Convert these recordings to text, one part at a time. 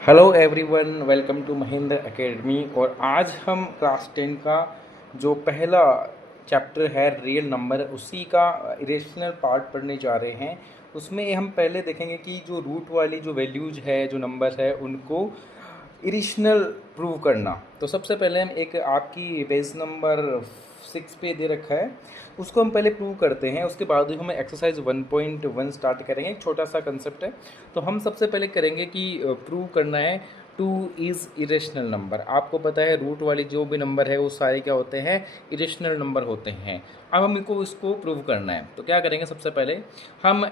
Hello everyone, welcome to Mahendra academy. और आज हम क्लास 10 का जो पहला चैप्टर है रियल नंबर, उसी का इरेशनल पार्ट पढ़ने जा रहे हैं। उसमें हम पहले देखेंगे कि जो रूट वाली जो वैल्यूज है, जो नंबर है, उनको इरेशनल प्रूव करना। तो सबसे पहले हम एक आपकी पेज नंबर 6 पे दे रखा है, उसको हम पहले प्रूव करते हैं। उसके बाद हम एक्सरसाइज 1.1 स्टार्ट करेंगे। एक छोटा सा कंसेप्ट है। तो हम सबसे पहले करेंगे कि प्रूव करना है 2 इज़ इरेशनल नंबर। आपको पता है रूट वाली जो भी नंबर है वो सारे क्या होते हैं, इरेशनल नंबर होते हैं। अब हमको इसको प्रूव करना है। तो क्या करेंगे, सबसे पहले हम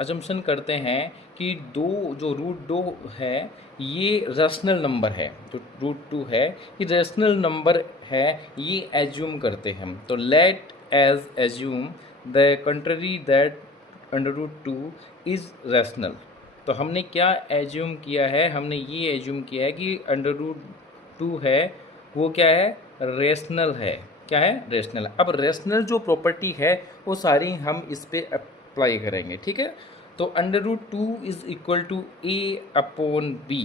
अजम्पशन करते हैं कि जो रूट 2 है ये रेशनल नंबर है। जो रूट 2 है ये रेशनल नंबर है, ये एज्यूम करते हैं हम। तो let us assume the contrary that under root 2 is rational. तो हमने क्या एज्यूम किया है, हमने ये एज्यूम किया है कि अंडर रूट 2 है वो क्या है, रेशनल है। क्या है, रेशनल। अब रेशनल जो प्रॉपर्टी है वो सारी हम इस पर अप्लाई करेंगे, ठीक है। तो under root 2 is equal to a upon b.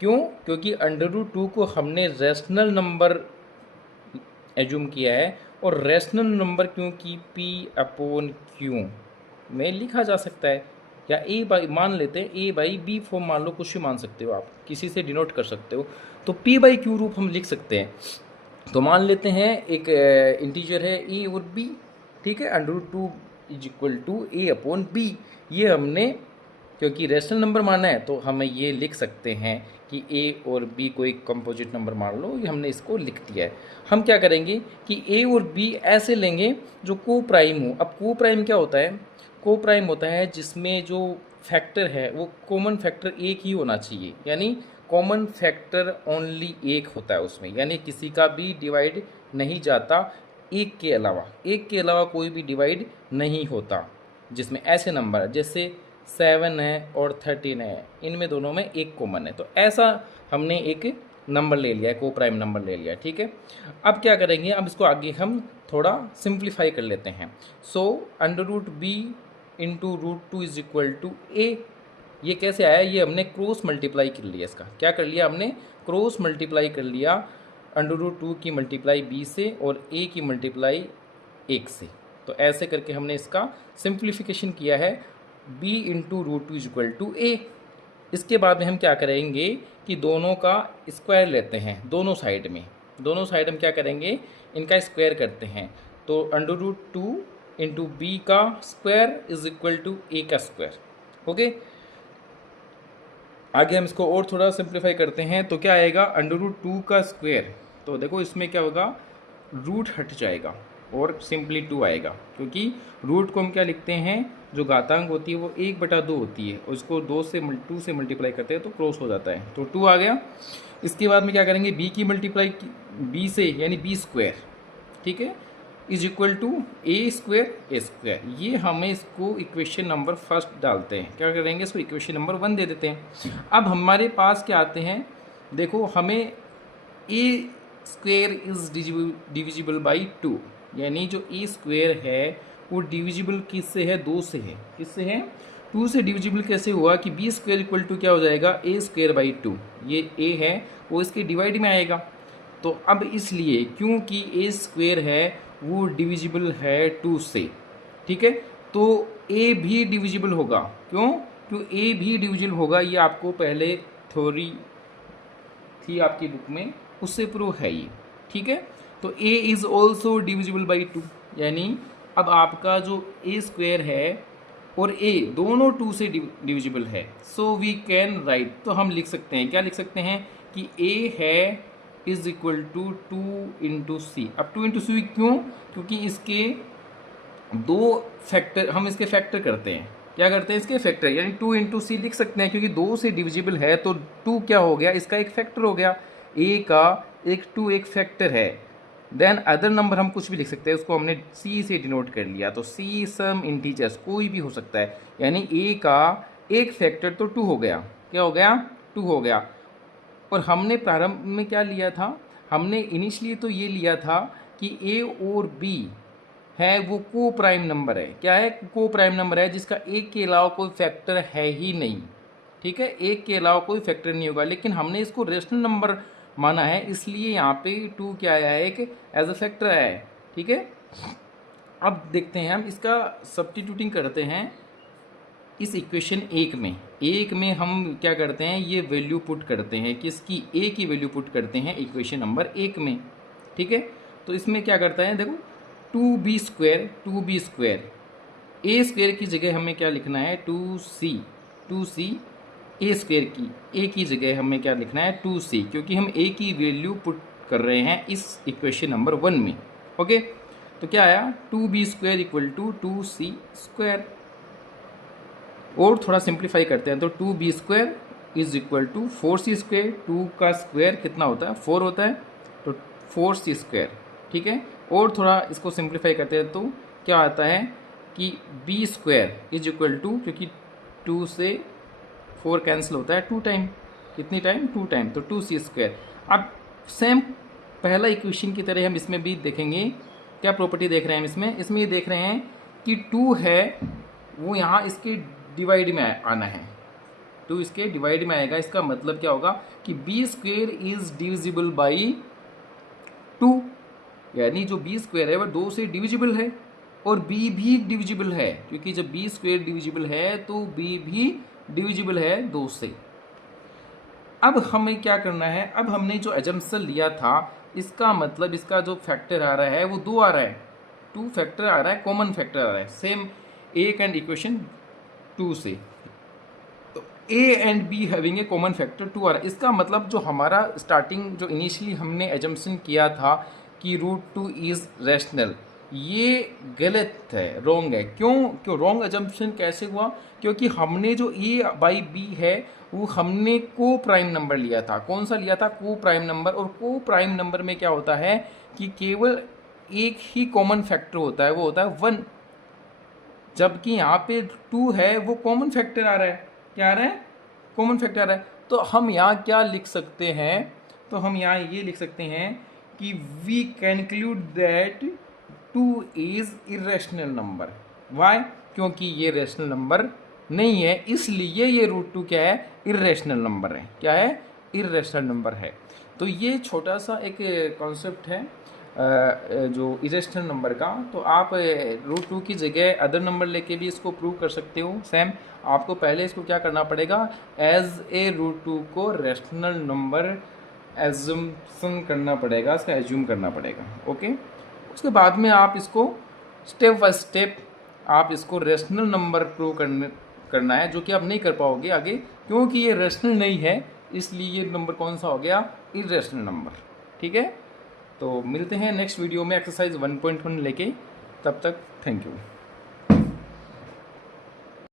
क्यों? क्योंकि अंडर रूट 2 को हमने रेशनल नंबर एज्यूम किया है। और रेशनल नंबर क्योंकि पी अपॉन क्यू में लिखा जा सकता है, या ए बाई मान लेते हैं, ए बाई बी फॉर्म मान लो, कुछ भी मान सकते हो आप, किसी से डिनोट कर सकते हो। तो पी बाई क्यू रूप हम लिख सकते हैं। तो मान लेते हैं एक इंटीजर है ए और बी, ठीक है। Under root 2 is equal to a upon b. ये हमने क्योंकि रेशनल नंबर माना है तो हमें ये लिख सकते हैं कि ए और बी को एक कंपोजिट नंबर मान लो। ये हमने इसको लिख दिया है। हम क्या करेंगे कि ए और बी ऐसे लेंगे जो को प्राइम हो। अब को प्राइम क्या होता है? को प्राइम होता है जिसमें जो फैक्टर है वो कॉमन फैक्टर एक ही होना चाहिए, यानी कॉमन फैक्टर ओनली एक होता है उसमें, यानी किसी का भी डिवाइड नहीं जाता, एक के अलावा कोई भी डिवाइड नहीं होता। जिसमें ऐसे नंबर जैसे 7 है और 13 है, इनमें दोनों में एक कॉमन है। तो ऐसा हमने एक नंबर ले लिया है, को प्राइम नंबर ले लिया, ठीक है। अब क्या करेंगे, अब इसको आगे हम थोड़ा सिंप्लीफाई कर लेते हैं। So under root B into root 2 is equal to A. ये कैसे आया? ये हमने क्रॉस मल्टीप्लाई कर लिया। इसका क्या कर लिया हमने? क्रॉस मल्टीप्लाई कर लिया अंडर रूट 2 की मल्टीप्लाई बी से और ए की मल्टीप्लाई 1 से। तो ऐसे करके हमने इसका सिंप्लीफिकेशन किया है, b into root 2 is equal to A. इसके बाद में हम क्या करेंगे कि दोनों का स्क्वायर लेते हैं, दोनों साइड हम क्या करेंगे, इनका स्क्वायर करते हैं। तो अंडर रूट 2 इंटू बी का स्क्वायर इज इक्वल टू ए का स्क्वायर। ओके, आगे हम इसको और थोड़ा सिंप्लीफाई करते हैं। तो क्या आएगा, अंडर रूट 2 का स्क्वायर। तो देखो इसमें क्या होगा, रूट हट जाएगा और सिंपली 2 आएगा, क्योंकि रूट को हम क्या लिखते हैं, जो घातांक होती है वो 1/2 होती है, और उसको 2 से मल्टीप्लाई करते हैं तो क्रॉस हो जाता है, तो 2 आ गया। इसके बाद में क्या करेंगे, बी की मल्टीप्लाई बी से, यानी बी स्क्वायर, ठीक है, is equal to a square. ये हमें इसको इक्वेशन नंबर फर्स्ट डालते हैं। क्या करेंगे, इसको इक्वेशन नंबर 1 दे देते हैं। अब हमारे पास क्या आते हैं, देखो हमें ए स्क्वेयर इज डिविजिबल बाई 2, यानी जो ए स्क्वेयर है वो डिविजिबल किससे है, 2 से है। किससे है? 2 से डिविजिबल कैसे हुआ कि बी स्क्वेयर इक्वल टू क्या हो जाएगा, ए स्क्वेयर बाई 2। ये ए है वो इसके डिवाइड में आएगा। तो अब इसलिए क्योंकि ए स्क्वेयर है वो डिविजिबल है 2 से, ठीक है, तो ए भी डिविजिबल होगा। क्यों? क्यों ए भी डिविजिबल होगा, ये आपको पहले थ्योरी थी आपकी बुक में, उससे प्रूव है ये, ठीक है। तो ए इज ऑल्सो डिविजिबल बाई 2, यानी अब आपका जो ए स्क्वेयर है और ए दोनों 2 से डिविजिबल है। सो वी कैन राइट, तो हम लिख सकते हैं, क्या लिख सकते हैं कि ए है इज इक्वल टू 2 इंटू सी। अब 2 इंटू सी क्यों? क्योंकि इसके दो फैक्टर, हम इसके फैक्टर करते हैं। क्या करते हैं, इसके फैक्टर, यानी 2 इंटू सी लिख सकते हैं, क्योंकि 2 से डिविजिबल है तो 2 क्या हो गया, इसका एक फैक्टर हो गया। ए का एक 2 एक फैक्टर है। देन अदर नंबर हम कुछ भी लिख सकते हैं, उसको हमने सी से डिनोट कर लिया। तो सी सम इंटीजर्स कोई भी हो सकता है, यानी ए का एक फैक्टर तो 2 हो गया। क्या हो गया? 2 हो गया। और हमने प्रारंभ में क्या लिया था, हमने इनिशियली तो ये लिया था कि ए और बी है वो को प्राइम नंबर है। क्या है? को प्राइम नंबर है जिसका एक के अलावा कोई फैक्टर है ही नहीं। ठीक है, एक के अलावा कोई फैक्टर नहीं होगा, लेकिन हमने इसको रेशनल नंबर माना है, इसलिए यहाँ पे 2 क्या आया है, एक एज अ फैक्टर आया है। ठीक है, अब देखते हैं हम इसका सब्स्टिट्यूटिंग करते हैं इस इक्वेशन एक में हम क्या करते हैं, ये वैल्यू पुट करते हैं, किसकी, ए की वैल्यू पुट करते हैं इक्वेशन नंबर 1 में। ठीक है, तो इसमें क्या करता है, देखो 2b स्क्वायर ए स्क्वायर की जगह हमें क्या लिखना है, 2c ए स्क्वायर की, ए की जगह हमें क्या लिखना है, 2c, क्योंकि हम ए की वैल्यू पुट कर रहे हैं इस इक्वेशन नंबर 1 में। ओके, तो क्या आया, 2b square equal to 2c square. और थोड़ा सिंप्लीफाई करते हैं, तो 2b square is equal to 4c square, 2 का स्क्वायर कितना होता है, 4 होता है, तो 4c स्क्वायर। ठीक है, और थोड़ा इसको सिंप्लीफाई करते हैं, तो क्या आता है कि b square is equal to, क्योंकि 2 से 4 कैंसिल होता है 2 टाइम, कितनी टाइम, 2 टाइम, तो 2c स्क्वायर। अब सेम पहला इक्वेशन की तरह हम इसमें भी देखेंगे, क्या प्रॉपर्टी देख रहे हैं हम इसमें ये देख रहे हैं कि 2 है वो यहाँ इसके डिवाइड में आना है, 2 इसके डिवाइड में आएगा। इसका मतलब क्या होगा कि b square is divisible by 2, यानी जो b स्क्वायर है वह 2 से डिविजिबल है, और b भी डिविजिबल है, क्योंकि जब b स्क्वायर डिविजिबल है तो b भी डिविजिबल है 2 से। अब हमें क्या करना है, अब हमने जो एजम्पशन लिया था, इसका मतलब इसका जो फैक्टर आ रहा है वो 2 आ रहा है, 2 फैक्टर आ रहा है, कॉमन फैक्टर आ रहा है, सेम a एंड इक्वेशन 2 से, तो a and b having a common factor 2 आ रहा है। इसका मतलब जो हमारा स्टार्टिंग जो इनिशियली हमने एजम्पशन किया था कि √2 इज रैशनल, ये गलत है, रॉन्ग है। क्यों रॉन्ग एजम्पशन कैसे हुआ, क्योंकि हमने जो a बाई b है वो हमने को प्राइम नंबर लिया था। कौन सा लिया था, को प्राइम नंबर, और को प्राइम नंबर में क्या होता है कि केवल एक ही कॉमन फैक्टर होता है, वो होता है 1, जबकि यहाँ पे 2 है वो कॉमन फैक्टर आ रहा है, क्या आ रहा है, कॉमन फैक्टर आ रहा है। तो हम यहाँ क्या लिख सकते हैं, तो हम यहाँ ये लिख सकते हैं कि we conclude that 2 is irrational number. Why, क्योंकि ये रेशनल नंबर नहीं है, इसलिए ये √2 क्या है, इरेशनल नंबर है। क्या है, इरेशनल नंबर है। तो ये छोटा सा एक कॉन्सेप्ट है जो इरेशनल नंबर का। तो आप √2 की जगह अदर नंबर लेके भी इसको प्रूव कर सकते हो। सेम आपको पहले इसको क्या करना पड़ेगा, एज ए √2 को रेशनल नंबर एज्यूम्सन करना पड़ेगा, इसका एज्यूम करना पड़ेगा। ओके, उसके बाद में आप इसको स्टेप बाय स्टेप आप इसको रेशनल नंबर प्रूव करना है, जो कि आप नहीं कर पाओगे आगे, क्योंकि ये रेशनल नहीं है, इसलिए ये नंबर कौन सा हो गया, इरेशनल नंबर। ठीक है, तो मिलते हैं नेक्स्ट वीडियो में एक्सरसाइज 1.1 लेके, तब तक थैंक यू।